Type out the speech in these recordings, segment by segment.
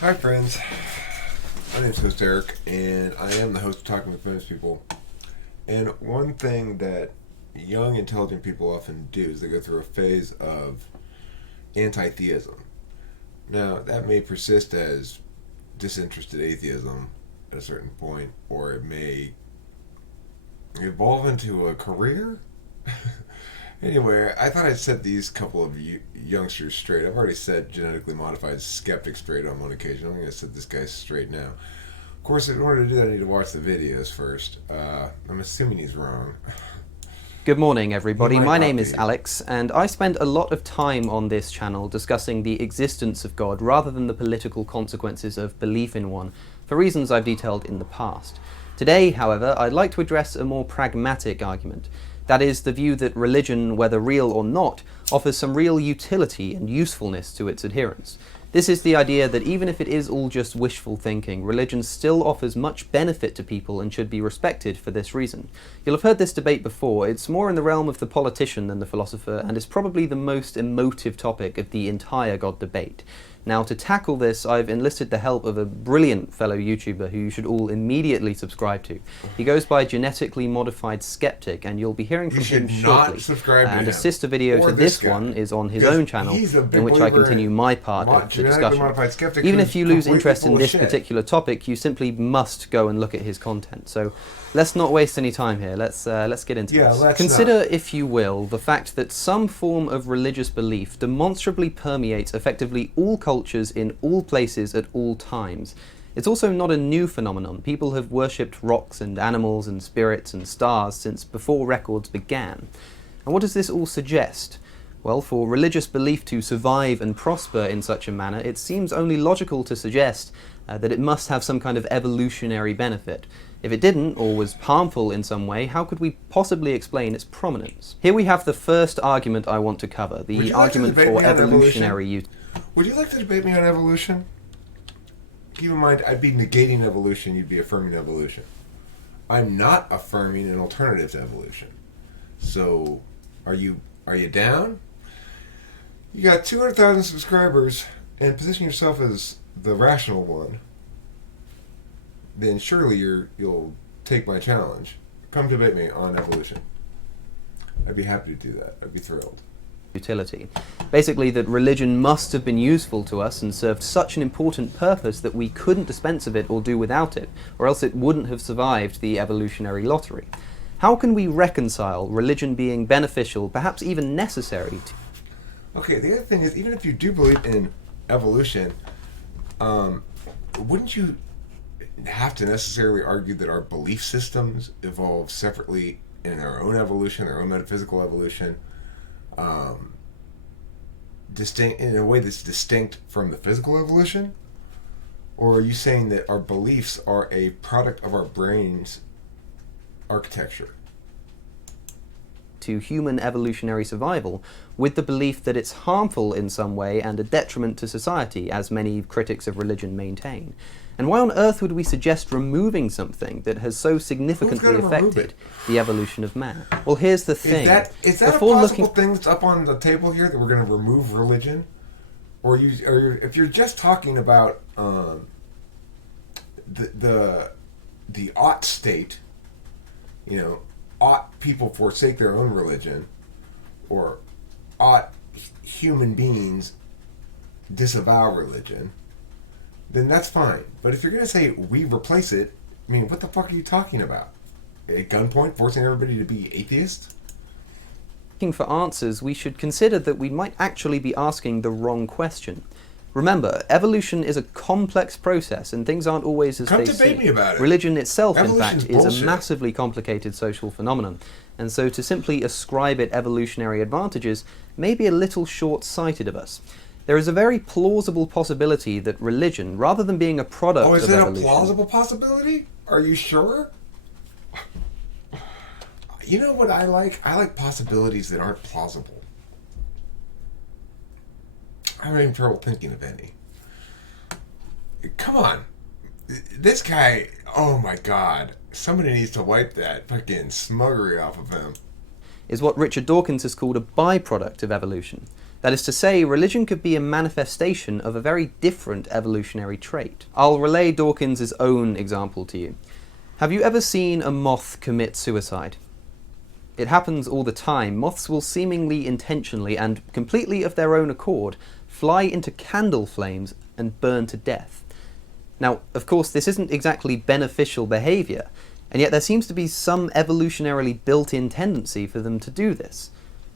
Hi friends, my name is host Eric, and I am the host of Talking with Famous People. And one thing that young, intelligent people often do is they go through a phase of anti-theism. Now, that may persist as disinterested atheism at a certain point, or it may evolve into a career. Anyway, I thought I'd set these couple of youngsters straight. I've already set genetically modified Skeptic straight on one occasion. I'm going to set this guy straight now. Of course, in order to do that, I need to watch the videos first. I'm assuming he's wrong. Good morning, everybody. My name is be. Alex, and I spend a lot of time on this channel discussing the existence of God rather than the political consequences of belief in one, for reasons I've detailed in the past. Today, however, I'd like to address a more pragmatic argument. That is, the view that religion, whether real or not, offers some real utility and usefulness to its adherents. This is the idea that even if it is all just wishful thinking, religion still offers much benefit to people and should be respected for this reason. You'll have heard this debate before. It's more in the realm of the politician than the philosopher, and is probably the most emotive topic of the entire God debate. Now, to tackle this, I've enlisted the help of a brilliant fellow YouTuber who you should all immediately subscribe to. He goes by Genetically Modified Skeptic, and you'll be hearing from him shortly. And a sister video to this one is on his own channel, in which I continue my part of the discussion. Even if you lose interest in this particular topic, you simply must go and look at his content. So let's not waste any time here. Let's get into this. Consider, if you will, the fact that some form of religious belief demonstrably permeates effectively all cultures in all places at all times. It's also not a new phenomenon. People have worshipped rocks and animals and spirits and stars since before records began. And what does this all suggest? Well, for religious belief to survive and prosper in such a manner, it seems only logical to suggest that it must have some kind of evolutionary benefit. If it didn't, or was harmful in some way, how could we possibly explain its prominence? Here we have the first argument I want to cover, the argument for evolutionary utility. Would you like to debate me on evolution? Keep in mind, I'd be negating evolution, you'd be affirming evolution. I'm not affirming an alternative to evolution. So, are you down? You got 200,000 subscribers, and position yourself as the rational one, then surely you'll take my challenge. Come debate me on evolution. I'd be happy to do that. I'd be thrilled. Utility. Basically, that religion must have been useful to us and served such an important purpose that we couldn't dispense of it or do without it, or else it wouldn't have survived the evolutionary lottery. How can we reconcile religion being beneficial, perhaps even necessary to... Okay, the other thing is, even if you do believe in evolution, wouldn't you have to necessarily argue that our belief systems evolve separately in their own evolution, their own metaphysical evolution, distinct in a way that's distinct from the physical evolution? Or are you saying that our beliefs are a product of our brain's architecture? To human evolutionary survival, with the belief that it's harmful in some way and a detriment to society, as many critics of religion maintain. And why on earth would we suggest removing something that has so significantly affected the evolution of man? Well, here's the thing. Is that a possible thing that's up on the table here, that we're going to remove religion? Or if you're just talking about the ought state, ought people forsake their own religion, or ought human beings disavow religion, then that's fine. But if you're going to say we replace it, I mean, what the fuck are you talking about? At gunpoint, forcing everybody to be atheists? Looking for answers, we should consider that we might actually be asking the wrong question. Remember, evolution is a complex process, and things aren't always as they seem. Come debate me about it. Religion itself, in Evolution's fact, is bullshit. a massively complicated social phenomenon, and so to simply ascribe it evolutionary advantages may be a little short-sighted of us. There is a very plausible possibility that religion, rather than being a product of evolution... Oh, is it a plausible possibility? Are you sure? You know what I like? I like possibilities that aren't plausible. I'm having trouble thinking of any. Come on. This guy, oh my god. Somebody needs to wipe that fucking smuggery off of him. Is what Richard Dawkins has called a byproduct of evolution. That is to say, religion could be a manifestation of a very different evolutionary trait. I'll relay Dawkins' own example to you. Have you ever seen a moth commit suicide? It happens all the time. Moths will seemingly intentionally and completely of their own accord fly into candle flames and burn to death. Now, of course, this isn't exactly beneficial behaviour, and yet there seems to be some evolutionarily built-in tendency for them to do this.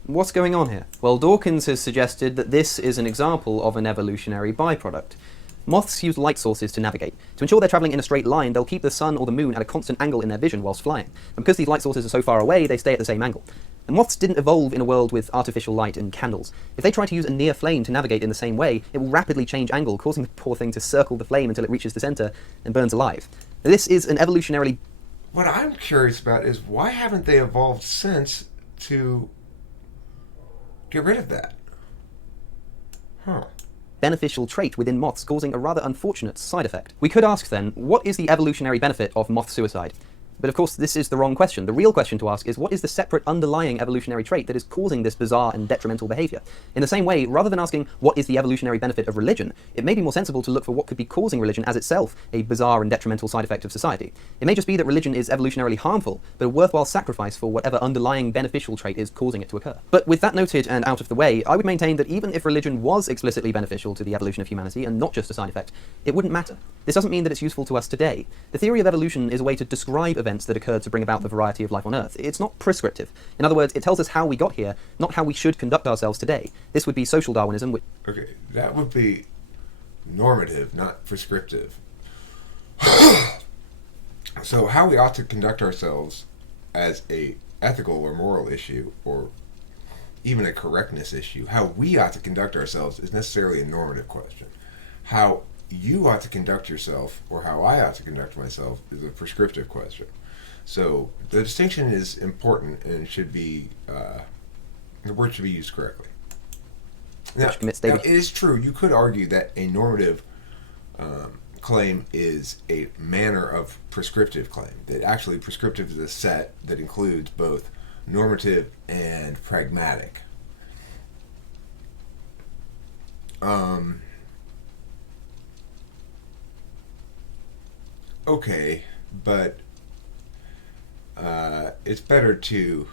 What's going on here? Well, Dawkins has suggested that this is an example of an evolutionary byproduct. Moths use light sources to navigate. To ensure they're travelling in a straight line, they'll keep the sun or the moon at a constant angle in their vision whilst flying. And because these light sources are so far away, they stay at the same angle. And moths didn't evolve in a world with artificial light and candles. If they try to use a near flame to navigate in the same way, it will rapidly change angle, causing the poor thing to circle the flame until it reaches the centre and burns alive. Now, this is an evolutionarily... What I'm curious about is why haven't they evolved since to get rid of that? beneficial trait within moths, causing a rather unfortunate side effect. We could ask then, what is the evolutionary benefit of moth suicide? But of course, this is the wrong question. The real question to ask is, what is the separate underlying evolutionary trait that is causing this bizarre and detrimental behavior? In the same way, rather than asking, what is the evolutionary benefit of religion, it may be more sensible to look for what could be causing religion as itself a bizarre and detrimental side effect of society. It may just be that religion is evolutionarily harmful, but a worthwhile sacrifice for whatever underlying beneficial trait is causing it to occur. But with that noted and out of the way, I would maintain that even if religion was explicitly beneficial to the evolution of humanity and not just a side effect, it wouldn't matter. This doesn't mean that it's useful to us today. The theory of evolution is a way to describe events that occurred to bring about the variety of life on Earth. It's not prescriptive. In other words, it tells us how we got here, not how we should conduct ourselves today. This would be social Darwinism, which... Okay, that would be normative, not prescriptive. So how we ought to conduct ourselves as a ethical or moral issue, or even a correctness issue, how we ought to conduct ourselves is necessarily a normative question. How you ought to conduct yourself, or how I ought to conduct myself, is a prescriptive question. So the distinction is important and should be, the word should be used correctly. Now, it is true, you could argue that a normative claim is a manner of prescriptive claim. That actually prescriptive is a set that includes both normative and pragmatic. Okay, but it's better to,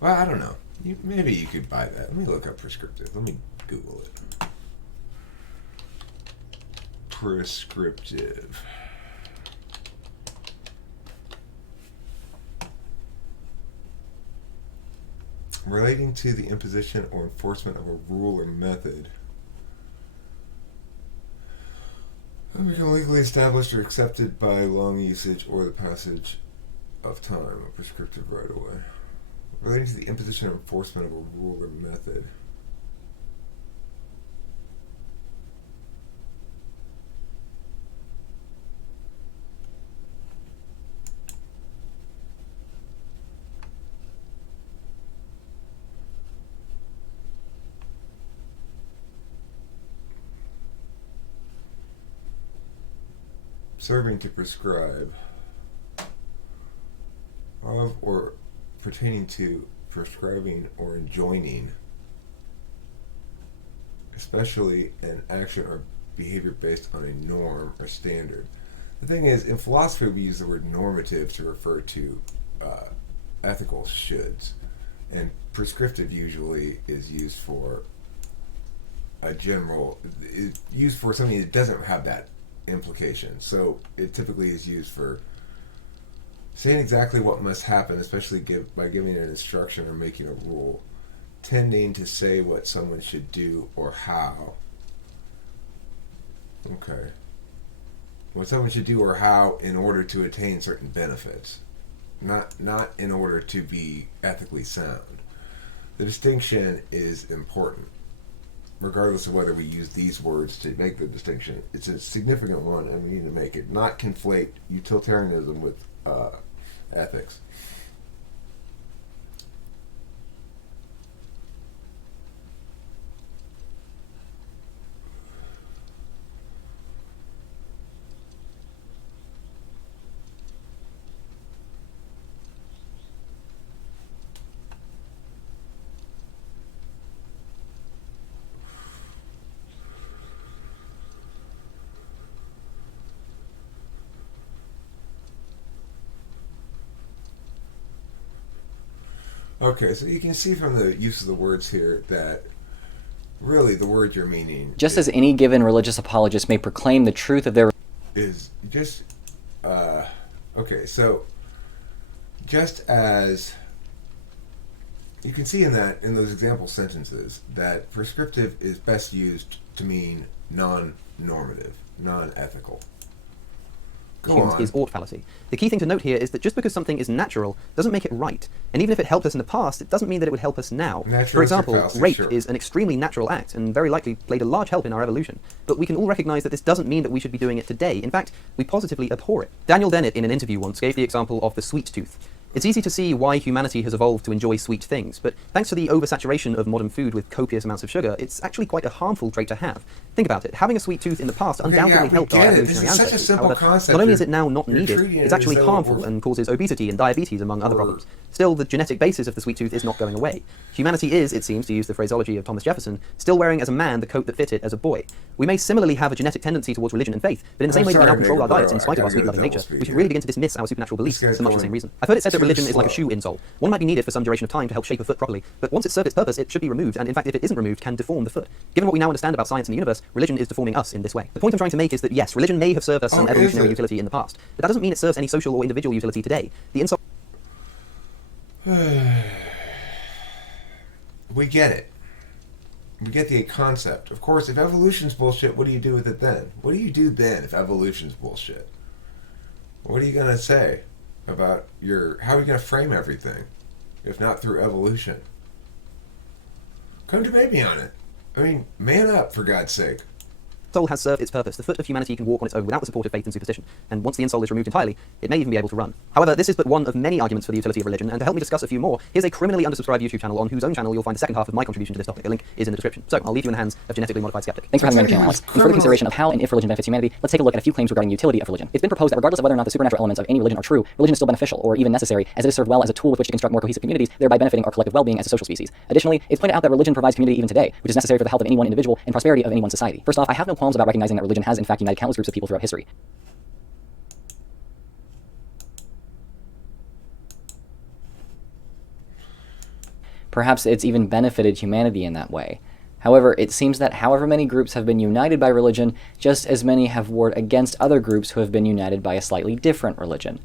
well, I don't know. Maybe you could buy that. Let me look up prescriptive. Let me Google it. Prescriptive. Relating to the imposition or enforcement of a rule or method that become legally established or accepted by long usage or the passage of time, a prescriptive right away. Relating to the imposition or enforcement of a rule or method. Serving to prescribe of or pertaining to prescribing or enjoining, especially an action or behavior based on a norm or standard. The thing is, in philosophy we use the word normative to refer to ethical shoulds, and prescriptive usually is used for a general, is used for something that doesn't have that implication. So it typically is used for saying exactly what must happen, especially by giving an instruction or making a rule, tending to say what someone should do or how. Okay. What someone should do or how in order to attain certain benefits, not in order to be ethically sound. The distinction is important. Regardless of whether we use these words to make the distinction, it's a significant one, and we need to make it. Not conflate utilitarianism with ethics. Okay, so you can see from the use of the words here that really the word you're meaning Just as any given religious apologist may proclaim the truth of their is just okay, so just as you can see in those example sentences that prescriptive is best used to mean non-normative, non-ethical. Go on. Is ought fallacy. The key thing to note here is that just because something is natural doesn't make it right. And even if it helped us in the past, it doesn't mean that it would help us now. For example, fallacy, rape sure. is an extremely natural act and very likely played a large help in our evolution. But we can all recognize that this doesn't mean that we should be doing it today. In fact, we positively abhor it. Daniel Dennett, in an interview once, gave the example of the sweet tooth. It's easy to see why humanity has evolved to enjoy sweet things, but thanks to the oversaturation of modern food with copious amounts of sugar, it's actually quite a harmful trait to have. Think about it. Having a sweet tooth in the past undoubtedly helped our evolutionary ancestors. Such a simple However, concept. not only is it now not needed, treating it's it actually as though harmful we're- and causes obesity and diabetes, among other problems. Still, the genetic basis of the sweet tooth is not going away. Humanity is, it seems, to use the phraseology of Thomas Jefferson, still wearing as a man the coat that fitted as a boy. We may similarly have a genetic tendency towards religion and faith, but in the same way that we now control our diets in spite of our sweet-loving nature, we should really begin to dismiss our supernatural beliefs for much the same reason. I've heard it said that religion is like a shoe insole. One might be needed for some duration of time to help shape a foot properly, but once it's served its purpose, it should be removed, and in fact, if it isn't removed, can deform the foot. Given what we now understand about science and the universe, religion is deforming us in this way. The point I'm trying to make is that yes, religion may have served us some evolutionary utility in the past, but that doesn't mean it serves any social or individual utility today. The insult We get it. We get the concept. Of course, if evolution's bullshit, what do you do with it then? What do you do then if evolution's bullshit? What are you going to say about how are you going to frame everything if not through evolution? Come to maybe on it. I mean, man up, for God's sake. insole has served its purpose. The foot of humanity can walk on its own without the support of faith and superstition, and once the insole is removed entirely, it may even be able to run. However, this is but one of many arguments for the utility of religion, and to help me discuss a few more, here's a criminally undersubscribed YouTube channel on whose own channel you'll find the second half of my contribution to this topic. A link is in the description. So, I'll leave you in the hands of genetically modified Skeptic. Thanks for having me on your channel, Alex. In further consideration of how and if religion benefits humanity, let's take a look at a few claims regarding the utility of religion. It's been proposed that regardless of whether or not the supernatural elements of any religion are true, religion is still beneficial or even necessary, as it is served well as a tool with which to construct more cohesive communities, thereby benefiting our collective well-being as a social species. Additionally, it's pointed out that religion provides community even today, which is necessary for the health of any one individual and prosperity of any one society. First off, I have no qualms about recognizing that religion has in fact united countless groups of people throughout history. Perhaps it's even benefited humanity in that way. However, it seems that however many groups have been united by religion, just as many have warred against other groups who have been united by a slightly different religion.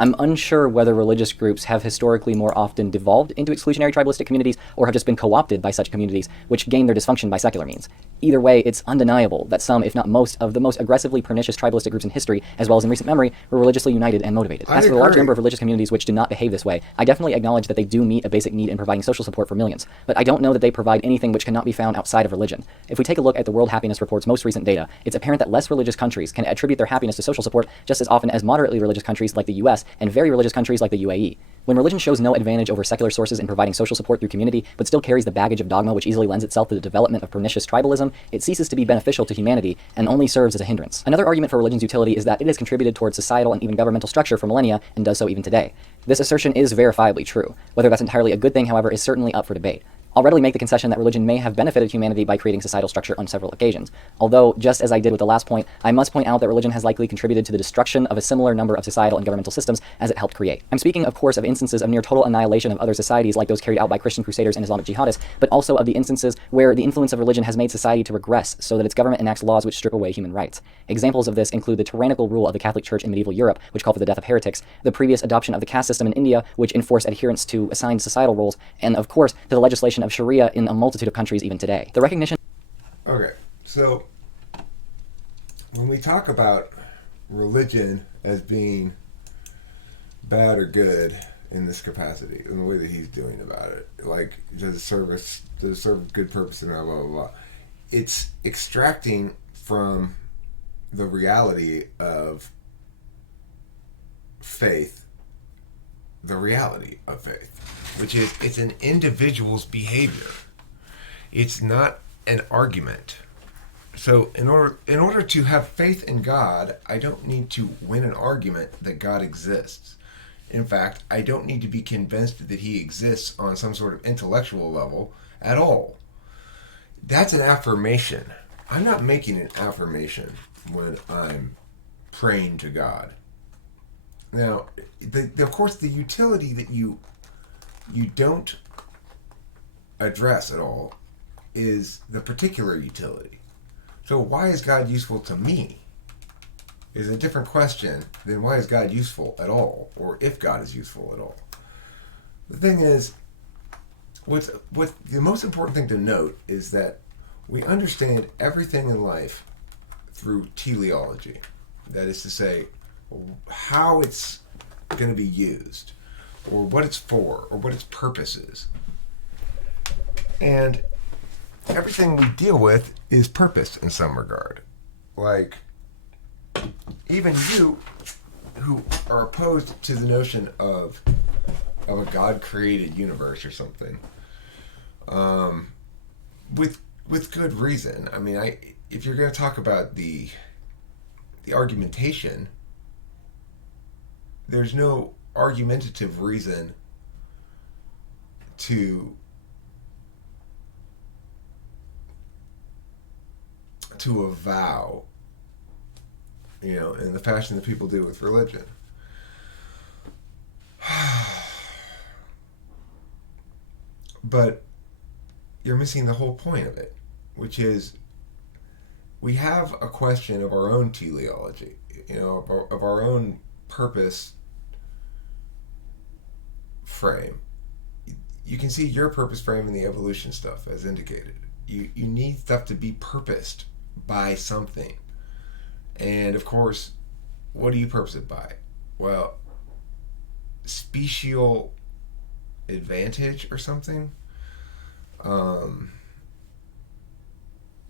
I'm unsure whether religious groups have historically more often devolved into exclusionary tribalistic communities or have just been co-opted by such communities, which gain their dysfunction by secular means. Either way, it's undeniable that some, if not most, of the most aggressively pernicious tribalistic groups in history, as well as in recent memory, were religiously united and motivated. As for the large number of religious communities which do not behave this way, I definitely acknowledge that they do meet a basic need in providing social support for millions, but I don't know that they provide anything which cannot be found outside of religion. If we take a look at the World Happiness Report's most recent data, it's apparent that less religious countries can attribute their happiness to social support just as often as moderately religious countries like the US and very religious countries like the UAE. When religion shows no advantage over secular sources in providing social support through community, but still carries the baggage of dogma which easily lends itself to the development of pernicious tribalism, it ceases to be beneficial to humanity and only serves as a hindrance. Another argument for religion's utility is that it has contributed towards societal and even governmental structure for millennia and does so even today. This assertion is verifiably true. Whether that's entirely a good thing, however, is certainly up for debate. I'll readily make the concession that religion may have benefited humanity by creating societal structure on several occasions. Although, just as I did with the last point, I must point out that religion has likely contributed to the destruction of a similar number of societal and governmental systems as it helped create. I'm speaking, of course, of instances of near total annihilation of other societies like those carried out by Christian crusaders and Islamic jihadists, but also of the instances where the influence of religion has made society to regress so that its government enacts laws which strip away human rights. Examples of this include the tyrannical rule of the Catholic Church in medieval Europe, which called for the death of heretics, the previous adoption of the caste system in India, which enforced adherence to assigned societal roles, and of course, to the legislation of Sharia in a multitude of countries even today. The recognition... Okay, so when we talk about religion as being bad or good in this capacity, in the way that he's doing about it, like does it serve a good purpose and blah, blah, blah, blah. It's extracting from the reality of faith, the reality of faith, which is it's an individual's behavior. It's not an argument. So in order to have faith in God, I don't need to win an argument that God exists. In fact, I don't need to be convinced that he exists on some sort of intellectual level at all. That's an affirmation. I'm not making an affirmation when I'm praying to God. Now, of course, the utility that you you don't address at all is the particular utility. So why is God useful to me is a different question than why is God useful at all, or if God is useful at all. The thing is, what the most important thing to note is that we understand everything in life through teleology. That is to say, how it's going to be used, or what it's for, or what its purpose is. And everything we deal with is purpose in some regard. Like, even you, who are opposed to the notion of a God-created universe or something, with good reason. I mean, if you're going to talk about the argumentation, there's no argumentative reason to avow, in the fashion that people do with religion. But you're missing the whole point of it, which is we have a question of our own teleology, of our own purpose frame. You can see your purpose frame in the evolution stuff as indicated. You need stuff to be purposed by something. And of course, what do you purpose it by? Well, special advantage or something?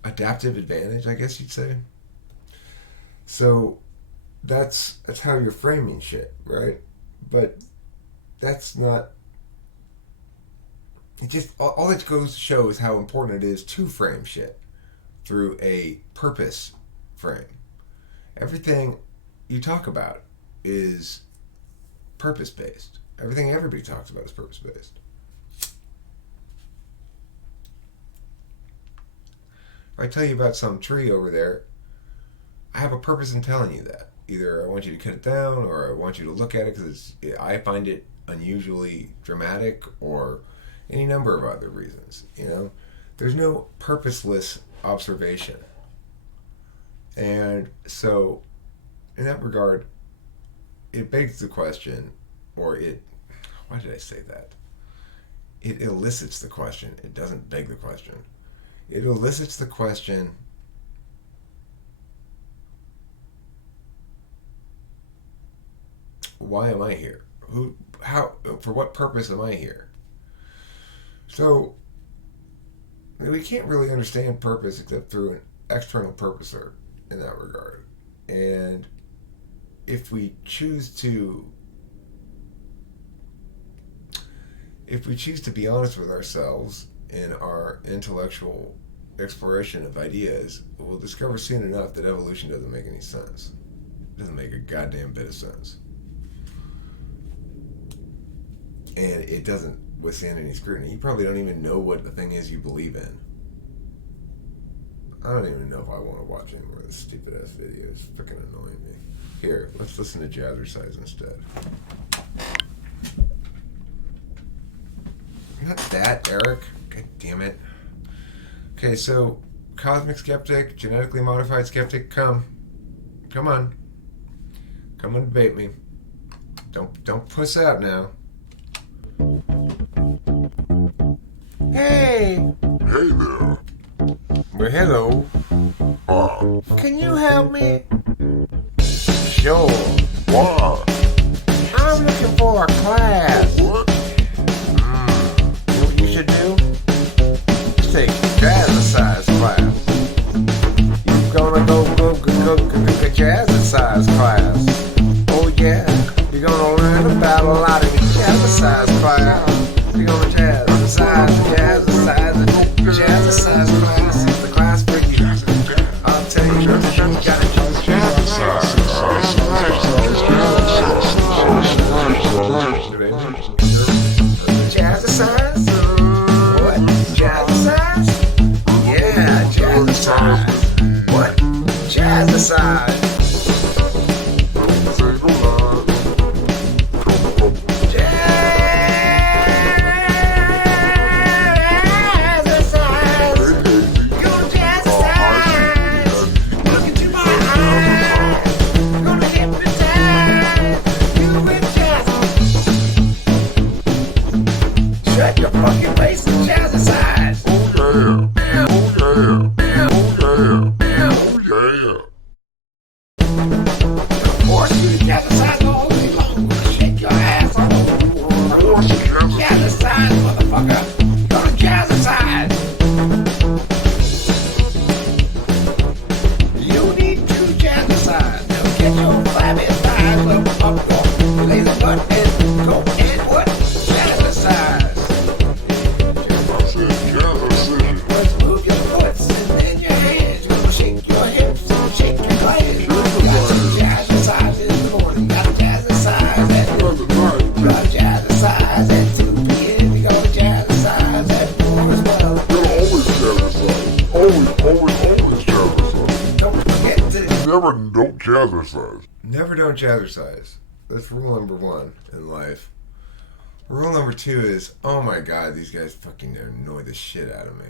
Adaptive advantage, I guess you'd say. So that's how you're framing shit, right? But that's not. It just all it goes to show is how important it is to frame shit through a purpose frame. Everything you talk about is purpose-based. Everything everybody talks about is purpose-based. If I tell you about some tree over there, I have a purpose in telling you that. Either I want you to cut it down, or I want you to look at it because I find it unusually dramatic, or any number of other reasons. There's no purposeless observation. And so, in that regard, it begs the question, why did I say that? It elicits the question. It doesn't beg the question. It elicits the question, why am I here? For what purpose am I here? So, we can't really understand purpose except through an external purposer in that regard. And if we choose to be honest with ourselves in our intellectual exploration of ideas, we'll discover soon enough that evolution doesn't make any sense. It doesn't make a goddamn bit of sense. And it doesn't withstand any scrutiny. You probably don't even know what the thing is you believe in. I don't even know if I want to watch any more of this stupid ass video. It's freaking annoying me. Here, let's listen to Jazzercise instead. Not that, Eric. God damn it. Okay, so Cosmic Skeptic, Genetically Modified Skeptic, come on. Come and debate me. Don't puss out now. Hey! Hey there. Well, hello. Can you help me? Sure. Why? I'm looking for a class. What? You know what you should do? Take Jazzercise class. You're gonna go a Jazzercise class. Oh yeah, you're gonna learn about a lot of Jazzercise class. You're gonna Jazzercise class is the class for you. I'll tell you what you gotta do. Jazzercise. What? Jazzercise? Yeah, Jazzercise. What? Jazzercise. never don't jazzercise. Never don't jazzercise. That's rule number 1 in life. Rule number 2 is, oh my god, these guys fucking annoy the shit out of me.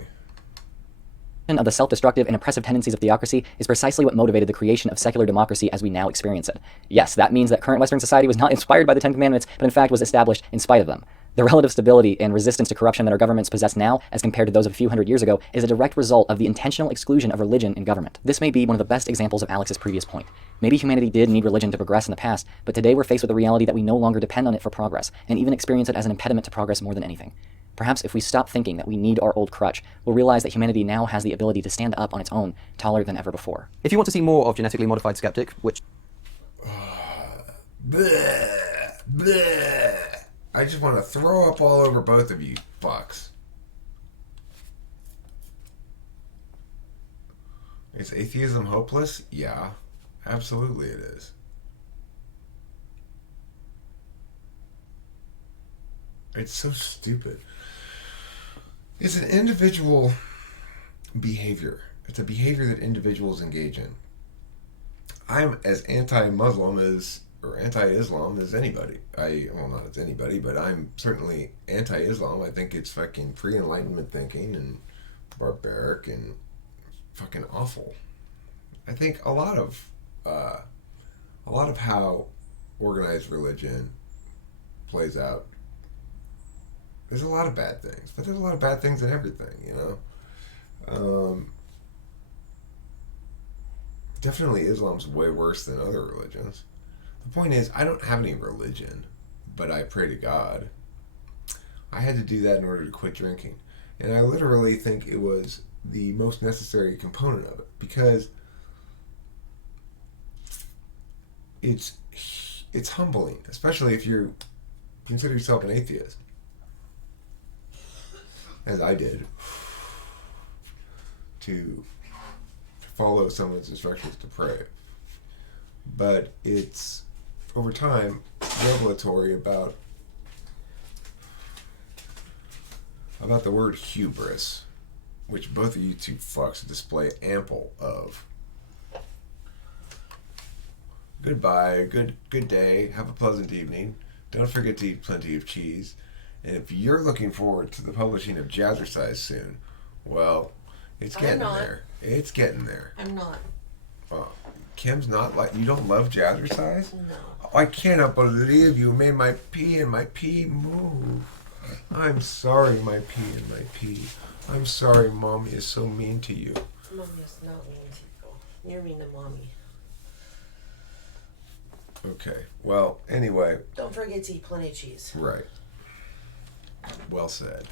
Of the self-destructive and oppressive tendencies of theocracy is precisely what motivated the creation of secular democracy as we now experience it. Yes, that means that current Western society was not inspired by the Ten Commandments, but in fact was established in spite of them. The relative stability and resistance to corruption that our governments possess now, as compared to those of a few hundred years ago, is a direct result of the intentional exclusion of religion in government. This may be one of the best examples of Alex's previous point. Maybe humanity did need religion to progress in the past, but today we're faced with the reality that we no longer depend on it for progress, and even experience it as an impediment to progress more than anything. Perhaps if we stop thinking that we need our old crutch, we'll realize that humanity now has the ability to stand up on its own, taller than ever before. If you want to see more of Genetically Modified Skeptic, which... Bleh, bleh. I just want to throw up all over both of you fucks. Is atheism hopeless? Yeah, absolutely it is. It's so stupid. It's an individual behavior. It's a behavior that individuals engage in. I'm as anti-Muslim as, or anti-Islam as anybody. Well, not as anybody, but I'm certainly anti-Islam. I think it's fucking pre-Enlightenment thinking and barbaric and fucking awful. I think a lot of how organized religion plays out. There's a lot of bad things, but there's a lot of bad things in everything, you know? Definitely Islam's way worse than other religions. The point is, I don't have any religion, but I pray to God. I had to do that in order to quit drinking. And I literally think it was the most necessary component of it, because it's humbling, especially if you consider yourself an atheist. As I did, to follow someone's instructions to pray. But it's, over time, revelatory about the word hubris, which both of you two fucks display ample of. Goodbye, good day, have a pleasant evening. Don't forget to eat plenty of cheese. And if you're looking forward to the publishing of Jazzercise soon, well, it's getting there. It's getting there. I'm not. Oh, Kim's not like, you don't love Jazzercise? No. I cannot believe you made my pee and my pee move. I'm sorry, my pee and my pee. I'm sorry, Mommy is so mean to you. Mommy is not mean to you. You're mean to Mommy. Okay, well, anyway. Don't forget to eat plenty of cheese. Right. Well said.